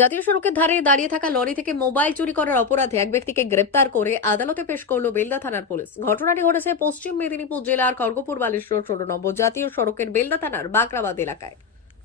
জাতীয় সড়কের ধারে দাঁড়িয়ে থাকা লরি থেকে মোবাইল চুরি করার অপরাধে এক ব্যক্তিকে গ্রেপ্তার করে আদালতে পেশ করল বেলদা থানার পুলিশ। ঘটনাটি ঘটেছে পশ্চিম মেদিনীপুর জেলার খড়গপুর বালেশ্বর ষোলো নম্বর জাতীয় সড়কের বেলদা থানার বাকরাবাদ এলাকায়।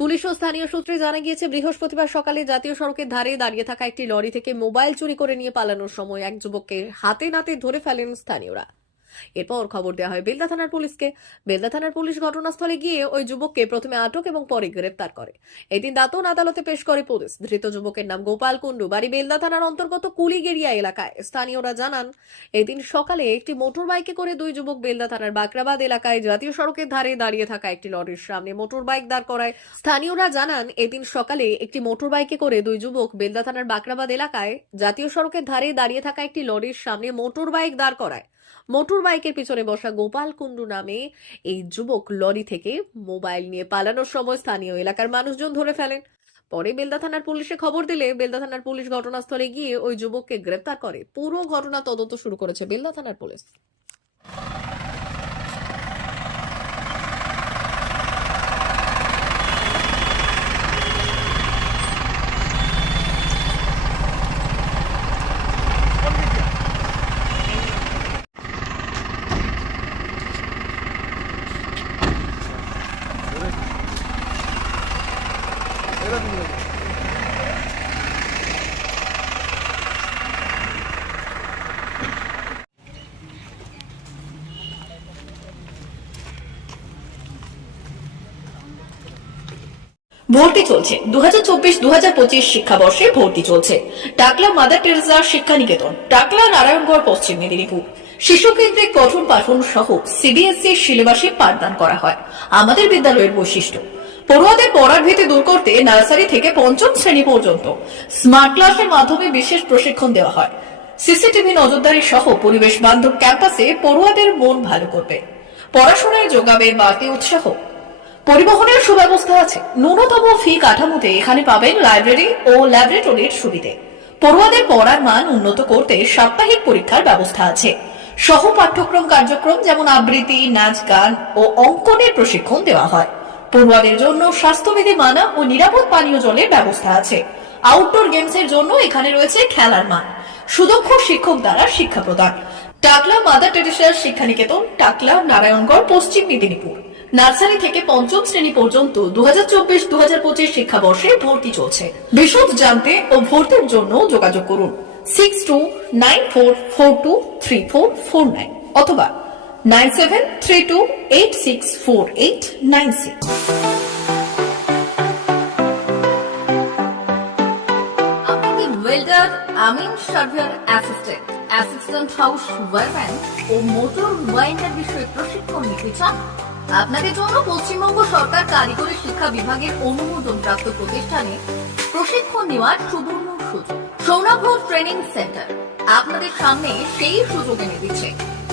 পুলিশ ও স্থানীয় সূত্রে জানা গিয়েছে, বৃহস্পতিবার সকালে জাতীয় সড়কের ধারে দাঁড়িয়ে থাকা একটি লরি থেকে মোবাইল চুরি করে নিয়ে পালানোর সময় এক যুবককে হাতে নাতে ধরে ফেলেন স্থানীয়রা। এরপর খবর দেওয়া হয় বেলদা থানার পুলিশকে। বেলদা থানার পুলিশ ঘটনাস্থলে গিয়ে ওই যুবককে প্রথমে আটক এবং পরে গ্রেপ্তার করে। এদিন দাতন আদালতে পেশ করে পুলিশ। ধৃত যুবকের নাম গোপাল কুন্ডু বাড়ি বেলদা থানার অন্তর্গত কুলিগেরিয়া এলাকায়। স্থানীয়রা জানান, এদিন সকালে একটি মোটর বাইকে করে দুই যুবক বেলদা থানার বাকরাবাদ এলাকায় জাতীয় সড়কের ধারে দাঁড়িয়ে থাকা একটি লরির সামনে মোটর বাইক দাঁড় করায়। স্থানীয়রা জানান, এদিন সকালে একটি মোটর বাইকে করে দুই যুবক বেলদা থানার বাকরাবাদ এলাকায় জাতীয় সড়কের ধারে দাঁড়িয়ে থাকা একটি লরির সামনে মোটর বাইক দাঁড় করায়। মোটর বাইকের পিছনে বসা গোপাল কুন্ডু নামে এই যুবক লরি থেকে মোবাইল নিয়ে পালানোর সময় স্থানীয় এলাকার মানুষজন ধরে ফেলেন। পরে বেলদা থানার পুলিশে খবর দিলে বেলদা থানার পুলিশ ঘটনাস্থলে গিয়ে ওই যুবককে গ্রেপ্তার করে। পুরো ঘটনা তদন্ত শুরু করেছে বেলদা থানার পুলিশ। ভর্তি চলছে। দু হাজার চব্বিশ দু হাজার পঁচিশ শিক্ষাবর্ষে ভর্তি চলছে। টাকলা মাদার টেরেসা শিক্ষা নিকেতন টাকলা নারায়ণগড়, পশ্চিম মেদিনীপুর। শিশু কেন্দ্রিক পঠন পাঠন সহ সিবিএসসি সিলেবাসে পাঠদান করা হয়। আমাদের বিদ্যালয়ের বৈশিষ্ট্য পড়ুয়াদের পড়ার ভীতি দূর করতে নার্সারি থেকে পঞ্চম শ্রেণি পর্যন্ত স্মার্ট ক্লাসের মাধ্যমে বিশেষ প্রশিক্ষণ দেওয়া হয়। সিসিটিভি নজরদারি সহ পরিবেশ বান্ধব ক্যাম্পাসে পড়ুয়াদের মন ভালো করবে। পড়াশোনায় যোগাবে বাড়তি উৎসাহ। পরিবহনের সুব্যবস্থা আছে। ন্যূনতম ফি কাঠামোতে এখানে পাবেন লাইব্রেরি ও ল্যাবরেটরির সুবিধে। পড়ুয়াদের পড়ার মান উন্নত করতে সাপ্তাহিক পরীক্ষার ব্যবস্থা আছে। সহ পাঠ্যক্রম কার্যক্রম যেমন আবৃত্তি, নাচ, গান ও অঙ্কনের প্রশিক্ষণ দেওয়া হয়। পড়ুয়াদের জন্য স্বাস্থ্যবিধি মানা ও নিরাপদ পানীয় জলের ব্যবস্থা আছে। আউটডোর গেমসের জন্য এখানে রয়েছে খেলার মাঠ সুদক্ষ শিক্ষক দ্বারা শিক্ষা প্রদান। টাকলা মাদার টেরেসার শিক্ষানিকেতন, টাকলা, নারায়ণগড়, পশ্চিম মেদিনীপুর। নার্সারি থেকে পঞ্চম শ্রেণি পর্যন্ত দু হাজার চব্বিশ দু হাজার পঁচিশ শিক্ষাবর্ষে ভর্তি চলছে। বিশদ জানতে ও ভর্তির জন্য যোগাযোগ করুন। Six two nine four four two three four four nine অথবা আপনি ওয়েল্ডার আমিন surveyor assistant assistant house wireman ও মোটর ওয়াইন্ডার বিষয়ে প্রশিক্ষণ নিতে চান? আপনাদের জন্য পশ্চিমবঙ্গ সরকার কারিগরি শিক্ষা বিভাগের অনুমোদন প্রাপ্ত প্রতিষ্ঠানে প্রশিক্ষণ নেওয়ার সুবর্ণ সুযোগ। সৌনাভ ট্রেনিং সেন্টার আপনাদের সামনে সেই সুযোগ এনে দিচ্ছে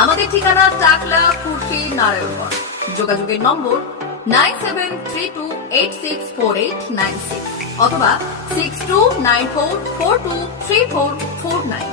আমাদের ঠিকানা টাকলা, কুর্তি, নারায়ণগঞ্জ। যোগাযোগের number nine seven three two eight six four eight nine six অথবা six two nine four four two three four four nine.